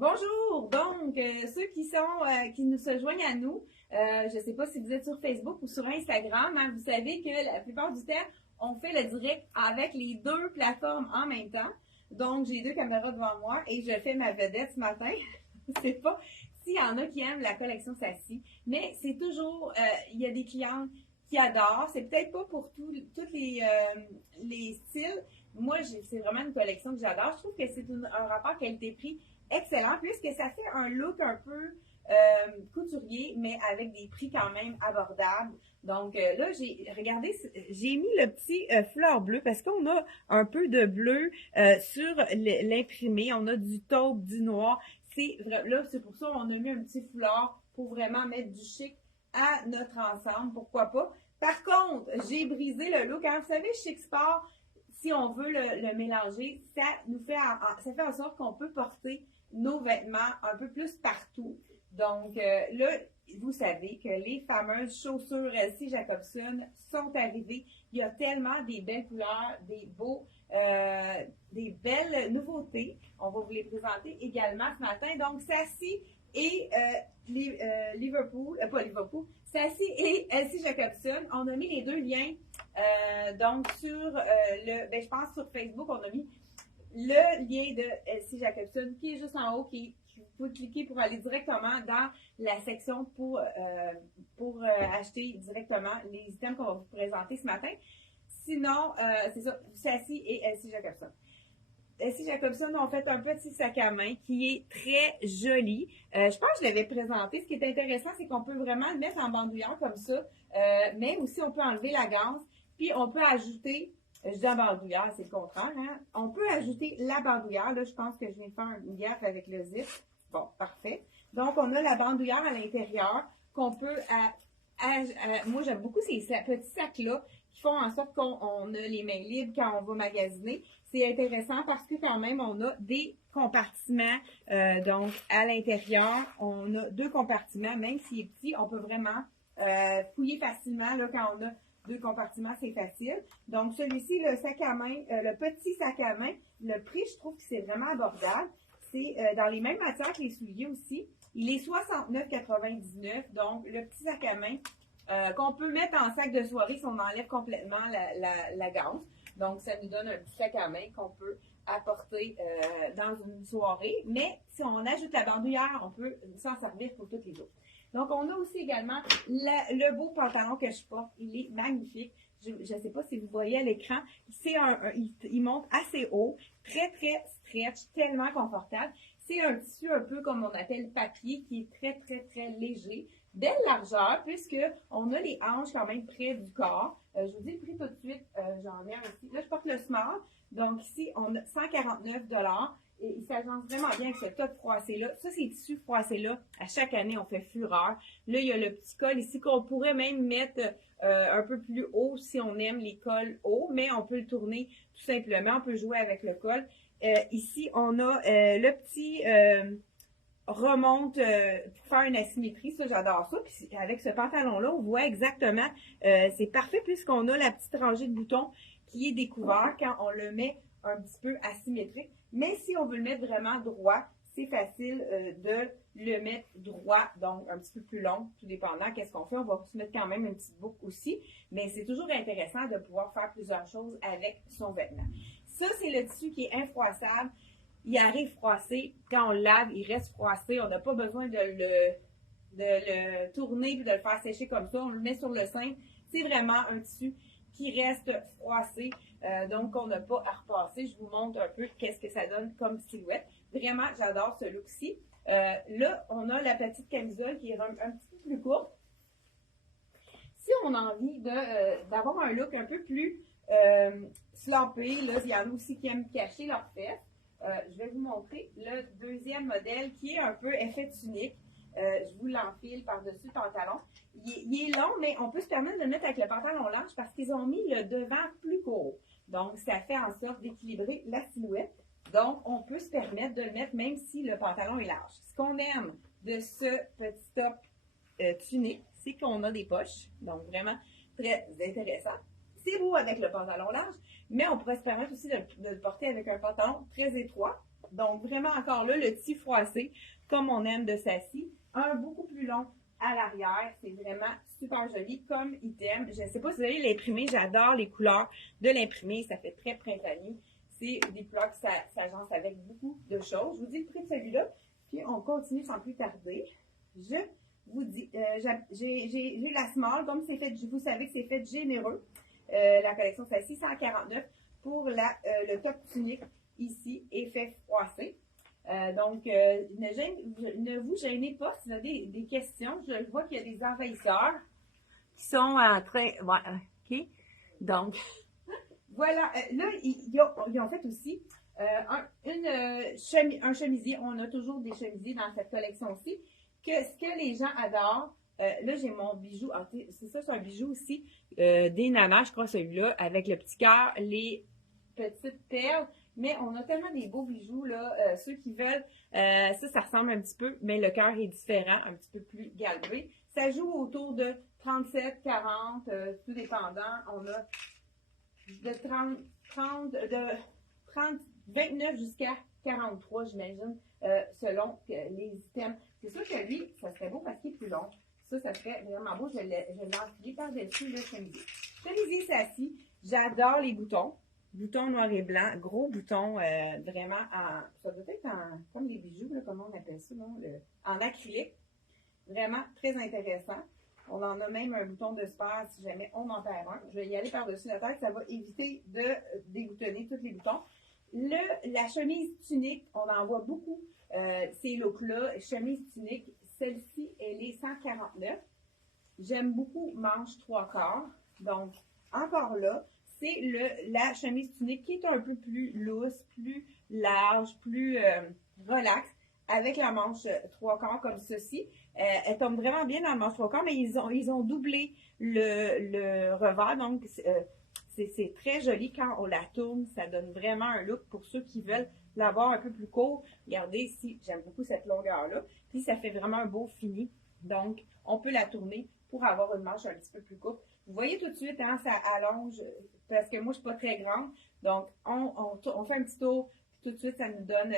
Bonjour! Donc, ceux qui nous se joignent à nous, je ne sais pas si vous êtes sur Facebook ou sur Instagram, hein, vous savez que la plupart du temps, on fait le direct avec les deux plateformes en même temps. Donc, j'ai deux caméras devant moi et je fais ma vedette ce matin. Je ne sais pas s'il y en a qui aiment la collection Sassy, mais c'est toujours, il y a des clients qui adorent. C'est peut-être pas pour tous les styles. Moi, c'est vraiment une collection que j'adore. Je trouve que c'est un rapport qualité-prix excellent, puisque ça fait un look un peu couturier, mais avec des prix quand même abordables. Donc là, j'ai mis le petit fleur bleu parce qu'on a un peu de bleu sur l'imprimé. On a du taupe, du noir. Là, c'est pour ça qu'on a mis un petit foulard pour vraiment mettre du chic à notre ensemble. Pourquoi pas? Par contre, j'ai brisé le look. Hein? Vous savez, Chic Sport, si on veut le mélanger, ça fait en sorte qu'on peut porter nos vêtements un peu plus partout. Donc là, vous savez que les fameuses chaussures LC Jacobson sont arrivées. Il y a tellement des belles couleurs, des belles nouveautés. On va vous les présenter également ce matin. Donc, Sassy et pas Liverpool, Sassy et LC Jacobson. On a mis les deux liens. Donc, je pense sur Facebook, on a mis le lien de LC Jacobson qui est juste en haut, vous pouvez cliquer pour aller directement dans la section pour acheter directement les items qu'on va vous présenter ce matin. Sinon, c'est ça, Sassy et LC Jacobson. LC Jacobson ont fait un petit sac à main qui est très joli. Je pense que je l'avais présenté. Ce qui est intéressant, c'est qu'on peut vraiment le mettre en bandoulière comme ça, mais aussi on peut enlever la gaze, puis on peut ajouter. Je dis en bandoulière, c'est le contraire. Hein? On peut ajouter la bandoulière. Là, je pense que je viens de faire une gaffe avec le zip. Bon, parfait. Donc, on a la bandoulière à l'intérieur qu'on peut... moi, j'aime beaucoup ces petits sacs-là qui font en sorte qu'on a les mains libres quand on va magasiner. C'est intéressant parce que quand même, on a des compartiments. Donc, à l'intérieur, on a deux compartiments. Même s'il est petit, on peut vraiment fouiller facilement là, quand on a deux compartiments, c'est facile. Donc, celui-ci, le sac à main, le petit sac à main, le prix, je trouve que c'est vraiment abordable. C'est dans les mêmes matières que les souliers aussi. Il est 69,99. Donc, le petit sac à main qu'on peut mettre en sac de soirée si on enlève complètement la gaze. Donc, ça nous donne un petit sac à main qu'on peut apporter dans une soirée. Mais si on ajoute la bandoulière, on peut s'en servir pour toutes les autres. Donc, on a aussi également le beau pantalon que je porte. Il est magnifique. Je ne sais pas si vous voyez à l'écran. Il monte assez haut, très, très stretch, tellement confortable. C'est un tissu un peu comme on appelle papier qui est très, très, très léger. Belle largeur puisqu'on a les hanches quand même près du corps. Je vous dis le prix tout de suite. J'en ai un ici. Là, je porte le small. Donc, ici, on a 149 $. Et il s'agence vraiment bien avec ce top froissé-là. Ça, ces tissus froissés-là, à chaque année, on fait fureur. Là, il y a le petit col ici qu'on pourrait même mettre un peu plus haut si on aime les cols hauts, mais on peut le tourner tout simplement. On peut jouer avec le col. Ici, on a le petit remonte pour faire une asymétrie. Ça, j'adore ça. Puis avec ce pantalon-là, on voit exactement, c'est parfait puisqu'on a la petite rangée de boutons qui est découvert quand on le met un petit peu asymétrique. Mais si on veut le mettre vraiment droit, c'est facile de le mettre droit, donc un petit peu plus long, tout dépendant qu'est-ce qu'on fait. On va se mettre quand même une petite boucle aussi, mais c'est toujours intéressant de pouvoir faire plusieurs choses avec son vêtement. Ça, c'est le tissu qui est infroissable. Il arrive froissé. Quand on le lave, il reste froissé. On n'a pas besoin de le tourner et de le faire sécher comme ça. On le met sur le sein. C'est vraiment un tissu qui reste froissé, donc on n'a pas à repasser. Je vous montre un peu qu'est-ce que ça donne comme silhouette. Vraiment, j'adore ce look-ci. Là, on a la petite camisole qui est un petit peu plus courte. Si on a envie d'avoir un look un peu plus slumpé, là, il y en a aussi qui aiment cacher leurs fesses. Je vais vous montrer le deuxième modèle qui est un peu effet tunique. Je vous l'enfile par-dessus le pantalon. Il est long, mais on peut se permettre de le mettre avec le pantalon large parce qu'ils ont mis le devant plus court. Donc, ça fait en sorte d'équilibrer la silhouette. Donc, on peut se permettre de le mettre même si le pantalon est large. Ce qu'on aime de ce petit top tunique, c'est qu'on a des poches. Donc, vraiment très intéressant. C'est beau avec le pantalon large, mais on pourrait se permettre aussi de le porter avec un pantalon très étroit. Donc, vraiment encore là, le tissu froissé, comme on aime de Sassy. Un beaucoup plus long à l'arrière. C'est vraiment super joli comme item. Je ne sais pas si vous allez l'imprimer. J'adore les couleurs de l'imprimé. Ça fait très printanier. C'est des couleurs qui s'agencent avec beaucoup de choses. Je vous dis le prix de celui-là. Puis, on continue sans plus tarder. Je vous dis, j'ai la small. Comme c'est fait, vous savez que c'est fait généreux. La collection Sassy, 149 pour le top tunique ici, effet froissé. Donc, ne vous gênez pas si vous avez des questions. Je vois qu'il y a des envahisseurs qui sont en train... Ouais, OK. Donc, voilà. Là, ils ont fait aussi un chemisier. On a toujours des chemisiers dans cette collection-ci. Ce que les gens adorent, là, j'ai mon bijou. C'est ça, c'est un bijou aussi. Des nanas, je crois, celui-là, avec le petit cœur, les petites perles. Mais on a tellement des beaux bijoux, là. Ceux qui veulent, ça ressemble un petit peu, mais le cœur est différent, un petit peu plus galbé. Ça joue autour de 37, 40, tout dépendant. On a de 29 jusqu'à 43, j'imagine, selon les items. C'est sûr que lui, ça serait beau parce qu'il est plus long. Ça serait vraiment beau. Je l'ai enfilé par-dessus le chemisier. Chemisier Sassy, j'adore les boutons. Boutons noir et blanc, gros boutons, vraiment ça doit être comme les bijoux, là, comment on appelle ça, non? En acrylique. Vraiment très intéressant. On en a même un bouton de spare si jamais on en perd un. Je vais y aller par-dessus la tête, ça va éviter de déboutonner tous les boutons. La chemise tunique, on en voit beaucoup, ces looks-là, chemise tunique. Celle-ci, elle est 149. J'aime beaucoup manche 3/4. Donc, encore là, c'est la chemise tunique qui est un peu plus lousse, plus large, plus relax, avec la manche 3/4 comme ceci. Elle tombe vraiment bien dans le manche 3/4, mais ils ont doublé le revers, donc c'est très joli quand on la tourne. Ça donne vraiment un look pour ceux qui veulent l'avoir un peu plus court. Regardez ici, j'aime beaucoup cette longueur-là. Puis ça fait vraiment un beau fini. Donc, on peut la tourner pour avoir une manche un petit peu plus courte. Vous voyez tout de suite, hein, ça allonge, parce que moi, je ne suis pas très grande. Donc, on fait un petit tour, puis tout de suite, ça nous donne,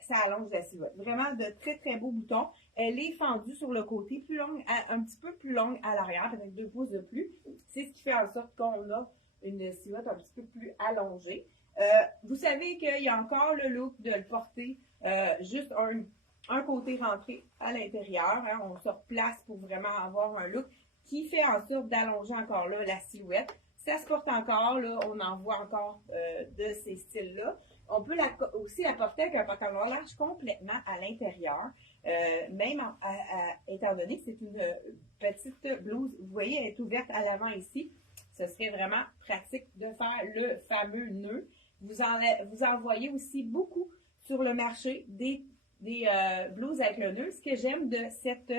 ça allonge la silhouette. Vraiment de très, très beaux boutons. Elle est fendue sur le côté, plus longue, un petit peu plus longue à l'arrière, peut-être 2 pouces de plus. C'est ce qui fait en sorte qu'on a une silhouette un petit peu plus allongée. Vous savez qu'il y a encore le look de le porter juste un côté rentré à l'intérieur. Hein, on se replace pour vraiment avoir un look qui fait en sorte d'allonger encore là la silhouette. Ça se porte encore, là, on en voit encore de ces styles-là. On peut aussi la porter avec un pantalon large complètement à l'intérieur, même étant donné que c'est une petite blouse. Vous voyez, elle est ouverte à l'avant ici. Ce serait vraiment pratique de faire le fameux nœud. Vous en voyez aussi beaucoup sur le marché des blouses avec le nœud. Ce que j'aime de cette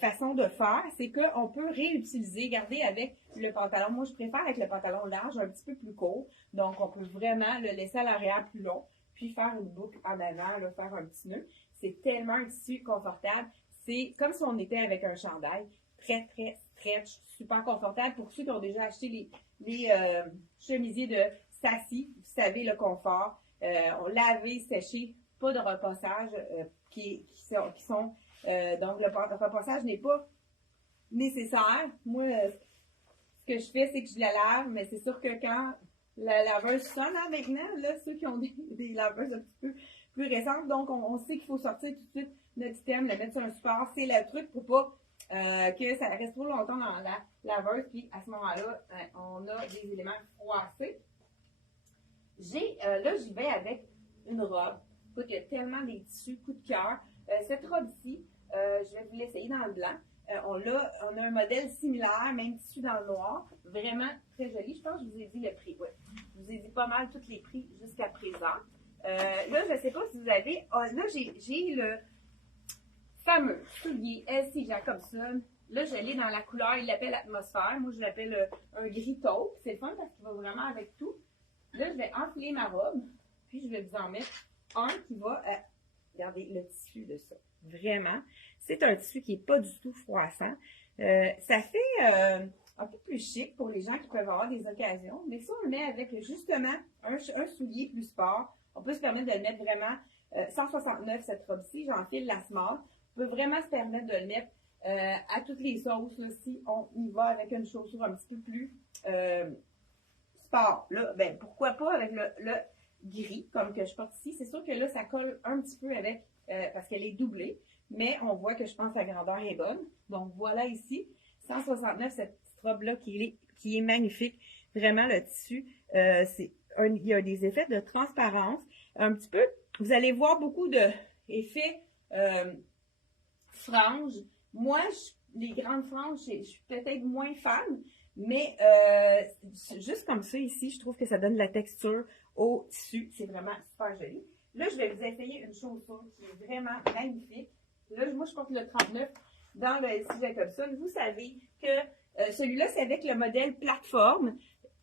façon de faire, c'est qu'on peut réutiliser, garder avec le pantalon. Moi, je préfère avec le pantalon large, un petit peu plus court. Donc, on peut vraiment le laisser à l'arrière plus long, puis faire une boucle en avant, là, faire un petit nœud. C'est tellement un tissu confortable. C'est comme si on était avec un chandail. Très, très stretch, super confortable. Pour ceux qui ont déjà acheté les chemisiers de Sassy, vous savez le confort. On lavé, séché, pas de repassage qui sont donc le repassage n'est pas nécessaire. Moi, ce que je fais, c'est que je la lave, mais c'est sûr que quand la laveuse sonne, hein, maintenant, là, ceux qui ont des laveuses un petit peu plus récentes, donc on sait qu'il faut sortir tout de suite notre item, le mettre sur un support. C'est le truc pour pas que ça reste trop longtemps dans la laveuse, puis à ce moment-là, on a des éléments froissés. Là, j'y vais avec une robe. Écoute, il y a tellement des tissus coup de cœur. Cette robe-ci, je vais vous l'essayer dans le blanc. On a un modèle similaire, même tissu dans le noir. Vraiment très joli. Je pense que je vous ai dit le prix. Ouais. Je vous ai dit pas mal tous les prix jusqu'à présent. Là, je ne sais pas si vous avez... là, j'ai le fameux soulier LC Jacobson. Là, je l'ai dans la couleur, il l'appelle atmosphère. Moi, je l'appelle un gris taupe. C'est le fun parce qu'il va vraiment avec tout. Là, je vais enfiler ma robe. Puis, je vais vous en mettre un qui va... regardez le tissu de ça. Vraiment. C'est un tissu qui n'est pas du tout froissant. Ça fait un peu plus chic pour les gens qui peuvent avoir des occasions. Mais si on le met avec justement un soulier plus sport, On peut se permettre de le mettre vraiment 169 cette robe-ci, j'enfile la small. On peut vraiment se permettre de le mettre à toutes les sauces, là, si on y va avec une chaussure un petit peu plus sport. Là, ben, pourquoi pas avec le gris, comme que je porte ici. C'est sûr que là, ça colle un petit peu avec, parce qu'elle est doublée, mais on voit que je pense que la grandeur est bonne. Donc, voilà ici, 169, cette petite robe-là qui est magnifique. Vraiment, le tissu, il y a des effets de transparence. Un petit peu, vous allez voir beaucoup d'effets franges. Moi, les grandes franges, je suis peut-être moins fan, mais juste comme ça ici, je trouve que ça donne de la texture au tissu. C'est vraiment super joli. Là, je vais vous essayer une chaussure qui est vraiment magnifique. Là, moi, je porte le 39 dans le LC Jacobson. Vous savez que celui-là, c'est avec le modèle plateforme,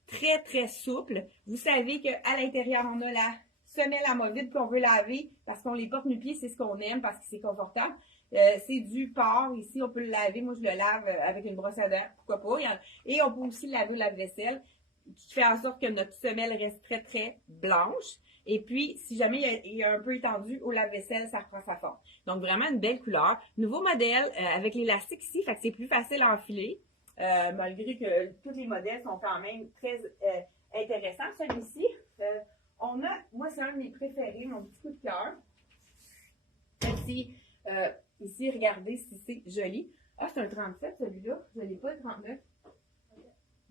très, très souple. Vous savez qu'à l'intérieur, on a la semelle amovible qu'on veut laver parce qu'on les porte nu-pieds, c'est ce qu'on aime parce que c'est confortable. C'est du porc. Ici, on peut le laver. Moi, je le lave avec une brosse à dents. Pourquoi pas? Et on peut aussi laver la vaisselle qui fait en sorte que notre semelle reste très, très blanche. Et puis, si jamais il est un peu étendu au lave-vaisselle, ça reprend sa forme. Donc, vraiment une belle couleur. Nouveau modèle avec l'élastique ici, fait que c'est plus facile à enfiler. Malgré que tous les modèles sont quand même très intéressants. Celui-ci, moi, c'est un de mes préférés, mon petit coup de cœur. Ici, regardez si c'est joli. Ah, c'est un 37, celui-là. Je ne l'ai pas, le 39.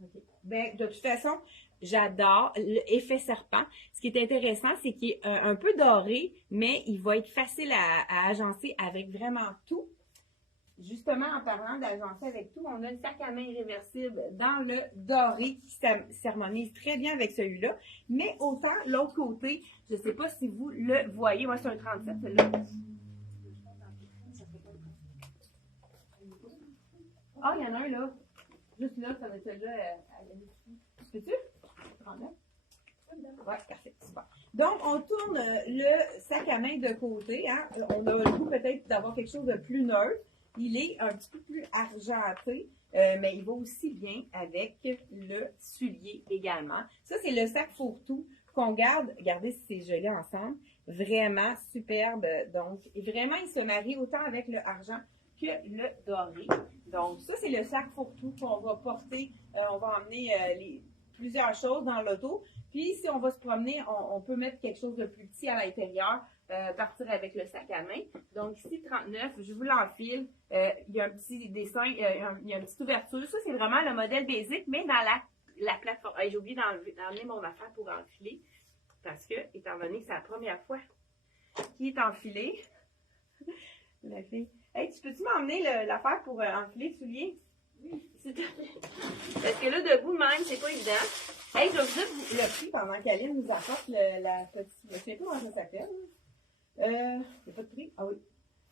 Okay. Ben, de toute façon, j'adore l'effet serpent. Ce qui est intéressant, c'est qu'il est un peu doré, mais il va être facile à agencer avec vraiment tout. Justement, en parlant d'agencer avec tout, on a le sac à main réversible dans le doré qui s'harmonise très bien avec celui-là. Mais autant, l'autre côté, je ne sais pas si vous le voyez. Moi, c'est un 37, celui-là. Ah, il y en a un là. Juste là, ça va être celui-là. Peux-tu? 39? Ouais, parfait, super. Donc, on tourne le sac à main de côté. Hein? On a le goût peut-être d'avoir quelque chose de plus neutre. Il est un petit peu plus argenté, mais il va aussi bien avec le soulier également. Ça, c'est le sac fourre-tout qu'on garde. Regardez si c'est joli ensemble. Vraiment superbe. Donc, vraiment, il se marie autant avec le argent que le doré. Donc, ça, c'est le sac fourre-tout qu'on va porter. On va emmener plusieurs choses dans l'auto. Puis, si on va se promener, on peut mettre quelque chose de plus petit à l'intérieur, partir avec le sac à main. Donc, ici, 39, je vous l'enfile. Il y a un petit dessin, il y a une petite ouverture. Ça, c'est vraiment le modèle basique, mais dans la plateforme. J'ai oublié d'emmener mon affaire pour enfiler, parce que, étant donné que c'est la première fois qu'il est enfilé, la fille. Hey, tu peux-tu m'emmener l'affaire pour enfiler le soulier? Oui. S'il te plaît. Parce que là, debout même, c'est pas évident. Hey, je vais vous dire le prix pendant qu'Aline nous apporte la petite. Je ne sais pas comment ça s'appelle. Il n'y a pas de prix? Ah oui.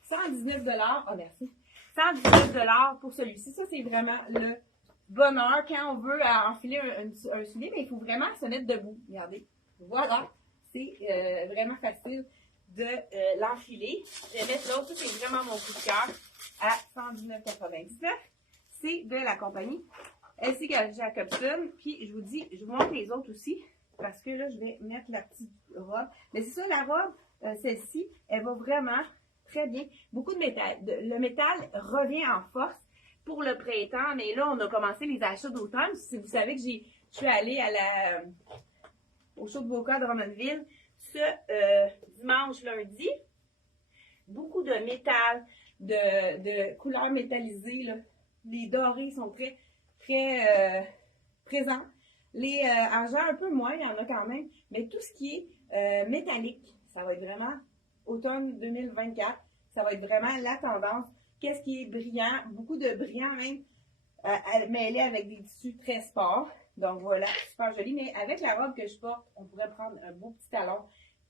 119 $. Ah, merci. 119 $ pour celui-ci. Ça, c'est vraiment le bonheur quand on veut enfiler un soulier, mais il faut vraiment se mettre debout. Regardez. Voilà. C'est vraiment facile de l'enfiler. Je vais mettre l'autre. Ça, c'est vraiment mon coup de cœur à 119,99 $. C'est de la compagnie LC Jacobson. Puis, je vous montre les autres aussi. Parce que là, je vais mettre la petite robe. Mais c'est ça, la robe, celle-ci, elle va vraiment très bien. Beaucoup de métal. Le métal revient en force pour le printemps. Mais là, on a commencé les achats d'automne. Si vous savez que je suis allée au show de Boca de Drummondville ce dimanche, lundi. Beaucoup de métal, de couleurs métallisées, là. Les dorés sont très, très présents. Les argents, un peu moins, il y en a quand même. Mais tout ce qui est métallique, ça va être vraiment automne 2024. Ça va être vraiment la tendance. Qu'est-ce qui est brillant? Beaucoup de brillant même, mêlé avec des tissus très sport. Donc voilà, super joli. Mais avec la robe que je porte, on pourrait prendre un beau petit talon,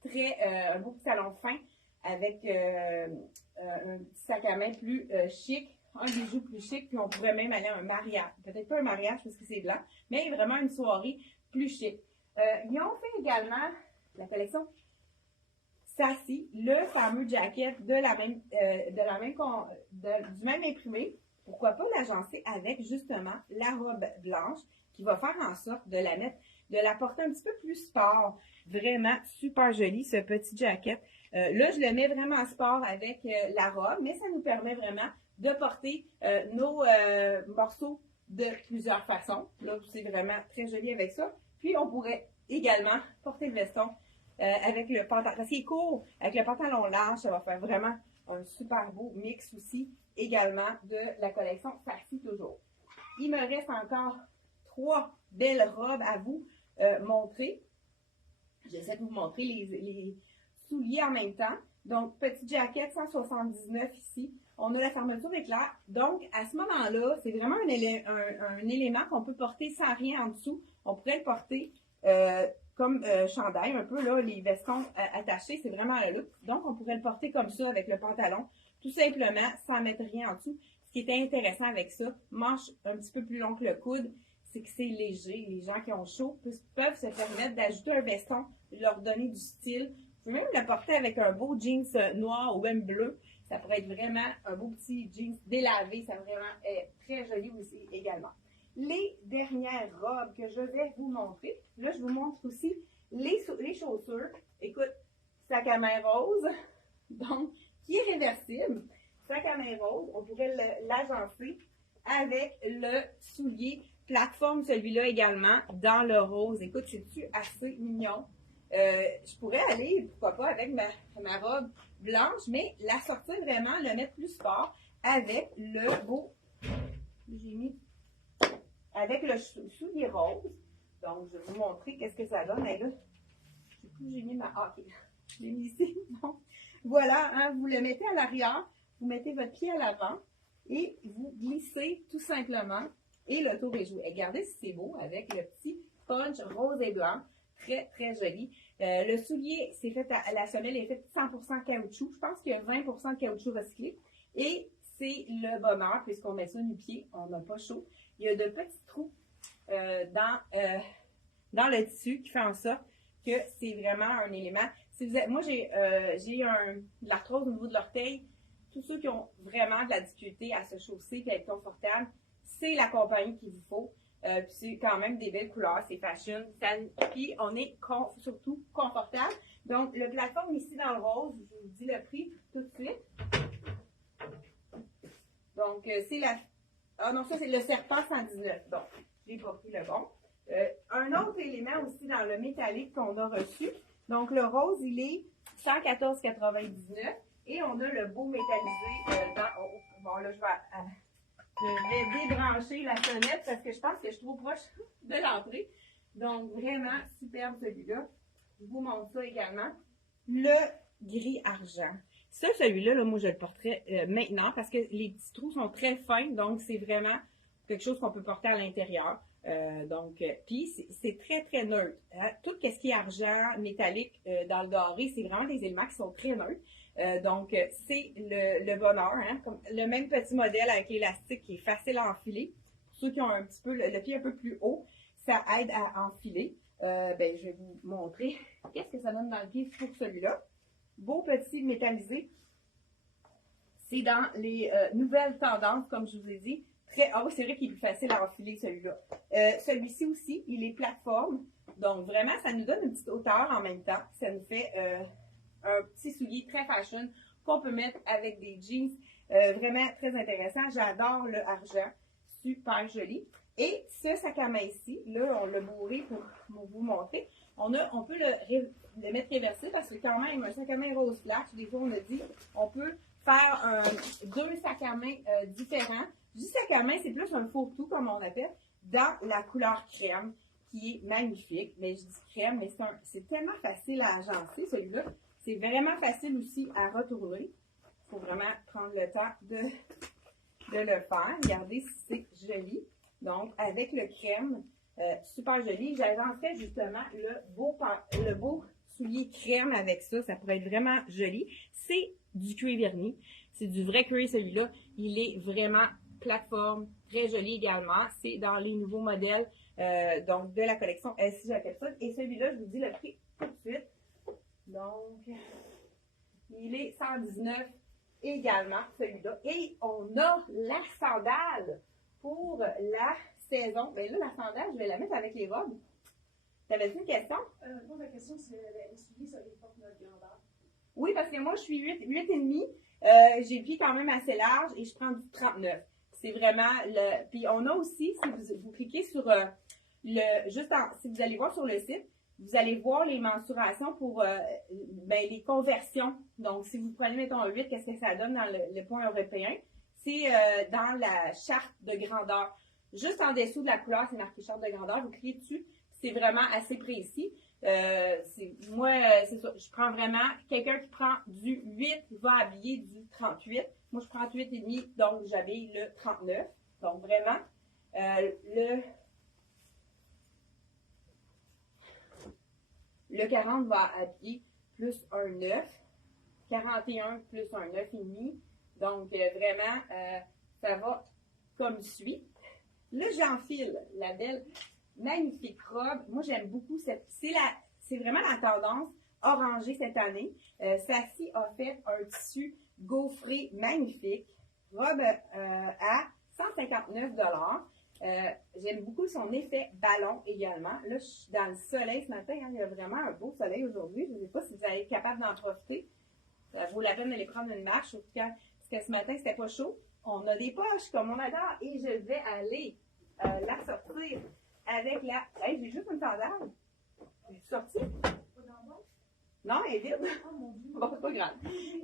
un beau petit talon fin avec un petit sac à main plus chic. Un bijou plus chic, puis on pourrait même aller à un mariage. Peut-être pas un mariage parce que c'est blanc, mais vraiment une soirée plus chic. Ils ont fait également la collection Sassy, le fameux jacket du même imprimé. Pourquoi pas l'agencer avec justement la robe blanche qui va faire en sorte de de la porter un petit peu plus sport. Vraiment super joli, ce petit jacket. Là, je le mets vraiment sport avec la robe, mais ça nous permet vraiment de porter nos morceaux de plusieurs façons. Là, c'est vraiment très joli avec ça. Puis, on pourrait également porter le veston avec le pantalon. Parce qu'il est court, avec le pantalon large, ça va faire vraiment un super beau mix aussi, également de la collection Farci toujours. Il me reste encore 3 belles robes à vous montrer. J'essaie de vous montrer les souliers en même temps. Donc, petit jacket 179 ici. On a la fermeture éclair. Donc, à ce moment-là, c'est vraiment un élément qu'on peut porter sans rien en dessous. On pourrait le porter comme chandail, un peu, là, les vestons attachés, c'est vraiment le look. Donc, on pourrait le porter comme ça avec le pantalon, tout simplement, sans mettre rien en dessous. Ce qui est intéressant avec ça, manche un petit peu plus long que le coude, c'est que c'est léger. Les gens qui ont chaud peuvent se permettre d'ajouter un veston, leur donner du style. Vous pouvez même le porter avec un beau jeans noir ou même bleu. Ça pourrait être vraiment un beau petit jeans délavé. Ça vraiment est très joli aussi également. Les dernières robes que je vais vous montrer. Là, je vous montre aussi les chaussures. Écoute, sac à main rose, donc qui est réversible. Sac à main rose, on pourrait l'agencer avec le soulier plateforme, celui-là également, dans le rose. Écoute, c'est-tu assez mignon? Je pourrais aller, pourquoi pas, avec ma robe blanche, mais la sortir vraiment, le mettre plus fort avec le beau, j'ai mis, avec le soulier rose. Donc, je vais vous montrer qu'est-ce que ça donne. Mais là, je sais plus où j'ai mis ma, ah, ok, je l'ai mis ici. Donc, voilà, hein, vous le mettez à l'arrière, vous mettez votre pied à l'avant et vous glissez tout simplement et le tour est joué. Et regardez si c'est beau avec le petit punch rose et blanc. Très, très joli. Le soulier, c'est fait la semelle est faite 100% caoutchouc. Je pense qu'il y a 20% de caoutchouc recyclé. Et c'est le bonheur, puisqu'on met ça nu-pied, on n'a pas chaud. Il y a de petits trous dans le tissu qui fait en sorte que c'est vraiment un élément. Si vous êtes, moi, j'ai de l'arthrose au niveau de l'orteil. Tous ceux qui ont vraiment de la difficulté à se chausser et à être confortable, c'est la compagnie qu'il vous faut. Puis c'est quand même des belles couleurs, c'est fashion. Puis on est surtout confortable. Donc, le plateforme ici dans le rose, je vous dis le prix tout de suite. Donc, c'est la... Ah non, ça c'est le serpent 119. Donc, j'ai pas pris le bon. Un autre élément aussi dans le métallique qu'on a reçu. Donc, le rose, il est 114,99. Et on a le beau métallisé dans... Oh, bon, là, je vais débrancher la sonnette parce que je pense que je suis trop proche de l'entrée. Donc, vraiment superbe celui-là. Je vous montre ça également. Le gris argent. Ça, celui-là, là, moi, je le porterai maintenant parce que les petits trous sont très fins. Donc, c'est vraiment quelque chose qu'on peut porter à l'intérieur. Puis, c'est très, très neutre. Hein? Tout ce qui est argent, métallique, dans le doré, c'est vraiment des éléments qui sont très neutres. C'est le bonheur, hein? Le même petit modèle avec l'élastique qui est facile à enfiler. Pour ceux qui ont un petit peu le pied un peu plus haut, ça aide à enfiler. Je vais vous montrer qu'est-ce que ça donne dans le pied pour celui-là. Beau petit métallisé. C'est dans les nouvelles tendances, comme je vous ai dit. C'est vrai qu'il est plus facile à enfiler celui-là. Celui-ci aussi, il est plateforme. Donc vraiment, ça nous donne une petite hauteur en même temps. Ça nous fait un petit soulier très fashion qu'on peut mettre avec des jeans. Vraiment très intéressant. J'adore le argent. Super joli. Et ce sac à main ici, là, on l'a bourré pour vous montrer. On peut le mettre réversé parce que quand même, un sac à main rose flash, des fois on a dit, on peut faire deux sacs à main différents. Du sac à main, c'est plus un fourre-tout, comme on appelle, dans la couleur crème, qui est magnifique. Mais je dis crème, mais c'est tellement facile à agencer, celui-là. C'est vraiment facile aussi à retourner. Il faut vraiment prendre le temps de le faire. Regardez si c'est joli. Donc, avec le crème, super joli. J'agencerais justement le beau soulier crème avec ça. Ça pourrait être vraiment joli. C'est du cuir verni. C'est du vrai cuir, celui-là. Il est vraiment plateforme, très joli également. C'est dans les nouveaux modèles donc de la collection SC Jacobson. Et celui-là, je vous dis le prix tout de suite. Donc, il est 119 également, celui-là. Et on a la sandale pour la saison. Bien là, la sandale, je vais la mettre avec les robes. T'avais-tu une question? Moi, ma question, c'est le SUV, ça importe notre grandeur. Oui, parce que moi, je suis 8,5. J'ai le pied quand même assez large et je prends du 39. C'est vraiment le. Puis on a aussi, si vous cliquez sur si vous allez voir sur le site, vous allez voir les mensurations pour les conversions. Donc, si vous prenez, mettons, un 8, qu'est-ce que ça donne dans le point européen? C'est dans la charte de grandeur. Juste en dessous de la couleur, c'est marqué charte de grandeur. Vous cliquez dessus. C'est vraiment assez précis. Moi, c'est ça. Je prends vraiment, quelqu'un qui prend du 8 va habiller du 38. Moi, je prends 8,5, donc j'habille le 39. Donc, vraiment, le 40 va habiller plus un 9. 41 plus un 9,5. Donc, vraiment, ça va comme suit. Là, j'enfile la belle, magnifique robe. Moi, j'aime beaucoup c'est vraiment la tendance orangée cette année. Sassy a fait un tissu gaufré magnifique. Robe à 159 j'aime beaucoup son effet ballon également. Là, je suis dans le soleil ce matin. Hein, il y a vraiment un beau soleil aujourd'hui. Je ne sais pas si vous allez être capable d'en profiter. Ça vaut la peine d'aller prendre une marche, surtout parce que ce matin, c'était pas chaud. On a des poches comme on adore et je vais aller la sortir avec la. Hey, j'ai juste une sandale. J'ai sorti. Non, elle est vide. Bon, c'est pas grave.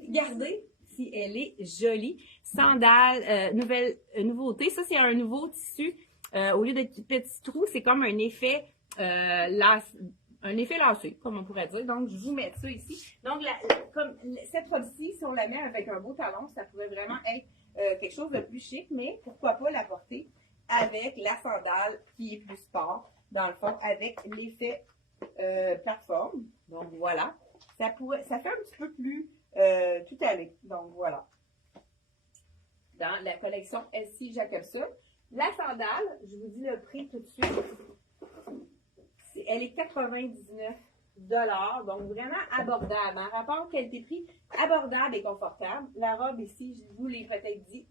Regardez si elle est jolie. Sandale, nouveauté. Ça, c'est un nouveau tissu. Au lieu d'être petit trou, c'est comme un effet lacé, comme on pourrait dire. Donc, je vous mets ça ici. Donc, comme cette robe-ci, si on la met avec un beau talon, ça pourrait vraiment être quelque chose de plus chic, mais pourquoi pas la porter avec la sandale qui est plus sport, dans le fond, avec l'effet plateforme. Donc, voilà. Ça fait un petit peu plus tout allé. Donc, voilà. Dans la collection SC Jacobson. La sandale, je vous dis le prix tout de suite. Elle est 99 $, donc vraiment abordable. En rapport qualité-prix, abordable et confortable. La robe ici, je vous l'ai peut-être dit,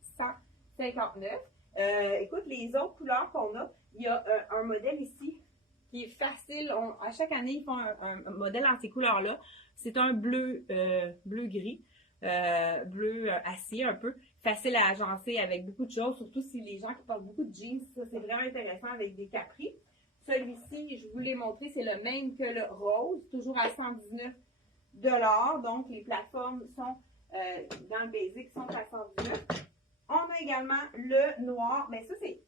159. Écoute, les autres couleurs qu'on a, il y a un modèle ici qui est facile. À chaque année, ils font un modèle dans ces couleurs-là. C'est un bleu-gris, bleu acier un peu. Facile à agencer avec beaucoup de choses, surtout si les gens qui portent beaucoup de jeans, ça c'est vraiment intéressant avec des capris. Celui-ci, je vous l'ai montré, c'est le même que le rose, toujours à 119 $. Donc, les plateformes sont dans le basic, sont à 119. On a également le noir, mais ça c'est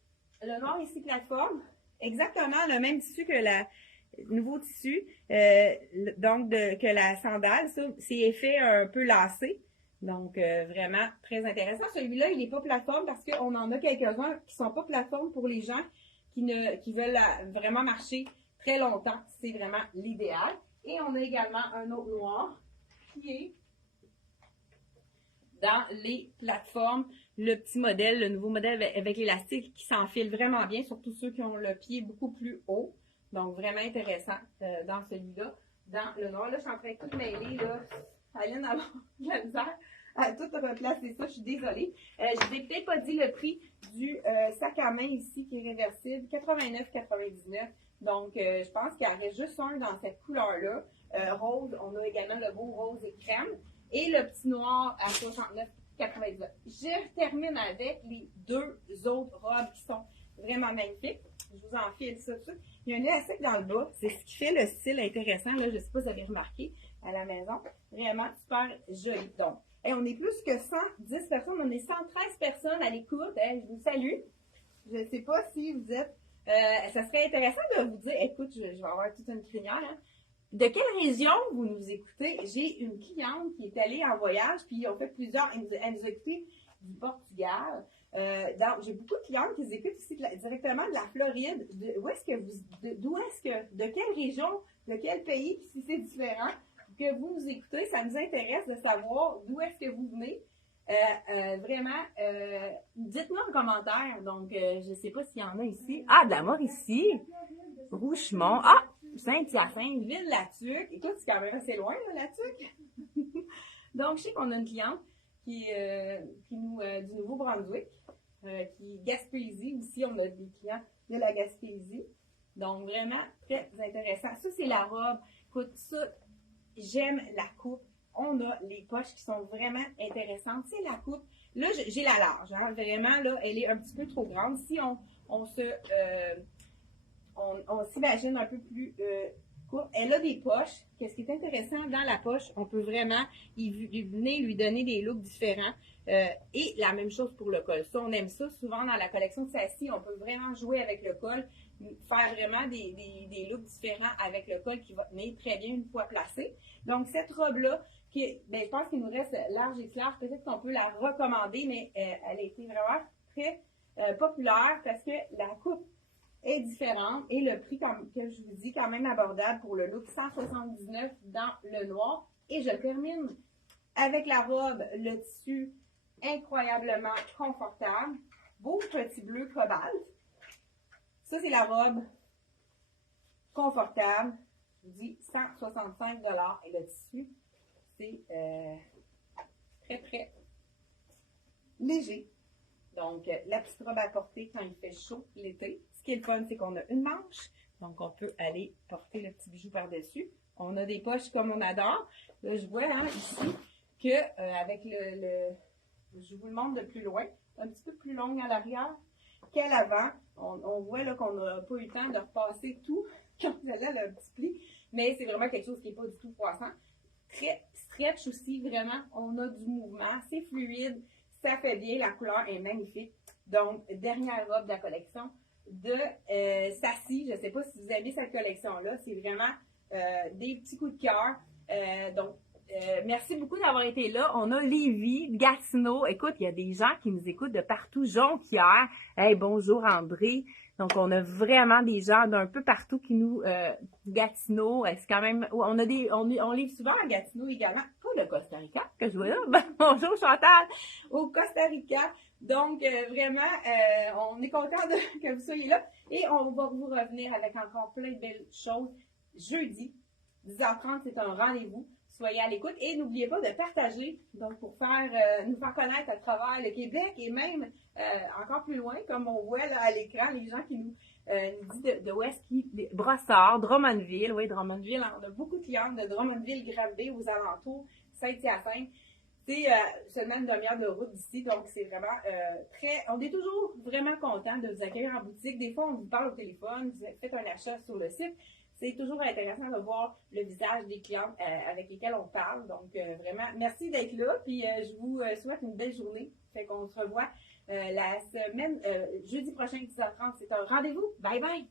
le noir ici plateforme, exactement le même tissu que le nouveau tissu, que la sandale. Ça, c'est effet un peu lacé. Donc, vraiment très intéressant. Celui-là, il n'est pas plateforme parce qu'on en a quelques-uns qui ne sont pas plateforme pour les gens qui veulent vraiment marcher très longtemps. C'est vraiment l'idéal. Et on a également un autre noir qui est dans les plateformes. Le petit modèle, le nouveau modèle avec l'élastique qui s'enfile vraiment bien, surtout ceux qui ont le pied beaucoup plus haut. Donc, vraiment intéressant dans celui-là. Dans le noir, là, je suis en train de tout mêler, là. Aline a de la misère à tout replacer ça, je suis désolée. Je vous ai peut-être pas dit le prix du sac à main ici qui est réversible, 89,99. Donc, je pense qu'il y en reste juste un dans cette couleur-là. Rose, on a également le beau rose et crème. Et le petit noir à 69,99. Je termine avec les deux autres robes qui sont vraiment magnifiques. Je vous enfile ça tout de suite. Il y a un élastique dans le bas. C'est ce qui fait le style intéressant. Là, je ne sais pas si vous avez remarqué à la maison. Vraiment super joli. Donc, on est plus que 110 personnes. On est 113 personnes à l'écoute. Je vous salue. Je ne sais pas si vous êtes... ça serait intéressant de vous dire, écoute, je vais avoir toute une crinière. Hein. De quelle région vous nous écoutez? J'ai une cliente qui est allée en voyage, puis on fait plusieurs... Elle nous a écouté du Portugal. Donc, j'ai beaucoup de clientes qui nous écoutent ici directement de la Floride. De quelle région, de quel pays, puis si c'est différent, que vous nous écoutez, ça nous intéresse de savoir d'où est-ce que vous venez. Vraiment, dites-nous en commentaire. Donc, je ne sais pas s'il y en a ici. Ah, de la Mauricie, Rougemont, Saint-Hyacinthe, Ville-la-Tuque. Écoute, c'est quand même assez loin, là, la-Tuque. Donc, je sais qu'on a une cliente qui nous du Nouveau-Brunswick, qui Gaspésie aussi. On a des clients de la Gaspésie. Donc, vraiment très intéressant. Ça, c'est la robe. Écoute, ça, j'aime la coupe. On a les poches qui sont vraiment intéressantes. C'est la coupe. Là, j'ai la large. Hein. Vraiment, là, elle est un petit peu trop grande. Si on s'imagine un peu plus court. Elle a des poches. Qu'est-ce qui est intéressant dans la poche, on peut vraiment venir lui donner des looks différents. Et la même chose pour le col. Ça, on aime ça. Souvent, dans la collection de Sassy, on peut vraiment jouer avec le col, faire vraiment des looks différents avec le col qui va tenir très bien une fois placé. Donc, cette robe-là, je pense qu'il nous reste large et large. Peut-être qu'on peut la recommander, mais elle a été vraiment très populaire parce que la coupe est différente et le prix, comme je vous dis, quand même abordable pour le look, 179 dans le noir. Et je termine avec la robe, le tissu incroyablement confortable, beau petit bleu cobalt. Ça, c'est la robe confortable, je vous dis 165 $ et le tissu, c'est très, très léger. Donc, la petite robe à porter quand il fait chaud l'été. Ce qui est le fun, c'est qu'on a une manche. Donc, on peut aller porter le petit bijou par-dessus. On a des poches comme on adore. Là, je vois ici que avec je vous le montre de plus loin, un petit peu plus longue à l'arrière qu'à l'avant. On voit là qu'on n'a pas eu le temps de repasser tout quand on a le petit pli. Mais c'est vraiment quelque chose qui n'est pas du tout froissant. Très stretch aussi, vraiment. On a du mouvement. C'est fluide. Ça fait bien, la couleur est magnifique. Donc, dernière robe de la collection de Sassy. Je ne sais pas si vous aimez cette collection-là. C'est vraiment des petits coups de cœur. Donc, merci beaucoup d'avoir été là. On a Lévis, Gatineau. Écoute, il y a des gens qui nous écoutent de partout. Jonquière. Hey, bonjour André. Donc, on a vraiment des gens d'un peu partout qui nous... Gatineau, c'est quand même... On livre souvent à Gatineau également. Pas le Costa Rica, que je vois là. Bonjour Chantal, au Costa Rica. Donc, vraiment, on est content que vous soyez là. Et on va vous revenir avec encore plein de belles choses. Jeudi, 10h30, c'est un rendez-vous. Soyez à l'écoute et n'oubliez pas de partager, donc pour nous faire connaître à travers le Québec et même encore plus loin, comme on voit là à l'écran, les gens qui nous disent de où est-ce qu'ils... Brossard, Drummondville, oui, Drummondville, on a beaucoup de clients de Drummondville, Granby, aux alentours, Saint-Hyacinthe. C'est seulement une demi-heure de route d'ici, donc c'est vraiment très... On est toujours vraiment content de vous accueillir en boutique. Des fois, on vous parle au téléphone, vous faites un achat sur le site. C'est toujours intéressant de voir le visage des clients avec lesquels on parle. Donc, vraiment, merci d'être là. Puis, je vous souhaite une belle journée. Fait qu'on se revoit la semaine, jeudi prochain, 10h30. C'est un rendez-vous. Bye bye!